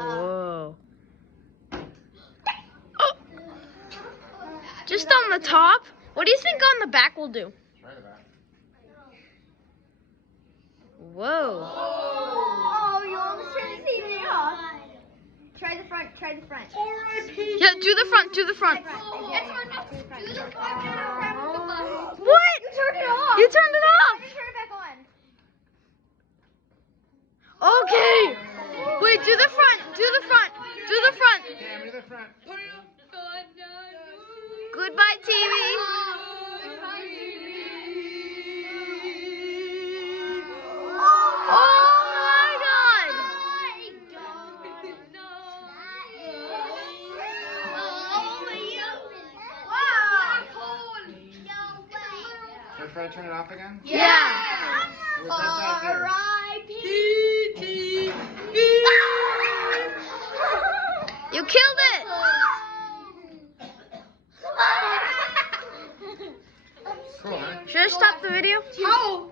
Whoa. Oh. Just on the top? What do you think on the back will do? Right about. Whoa. Oh, you almost didn't see me off. Try the front, try the front. Yeah, do the front, do the front. What? You turned it off. I didn't turn it back on. Okay. Wait, do the front, do the front, do the front. Cam, to the front. Goodbye, TV. Oh my God. So try to turn it off again? Yeah. We'll press that here. You killed it. Cool, huh? Should I stop the video? How?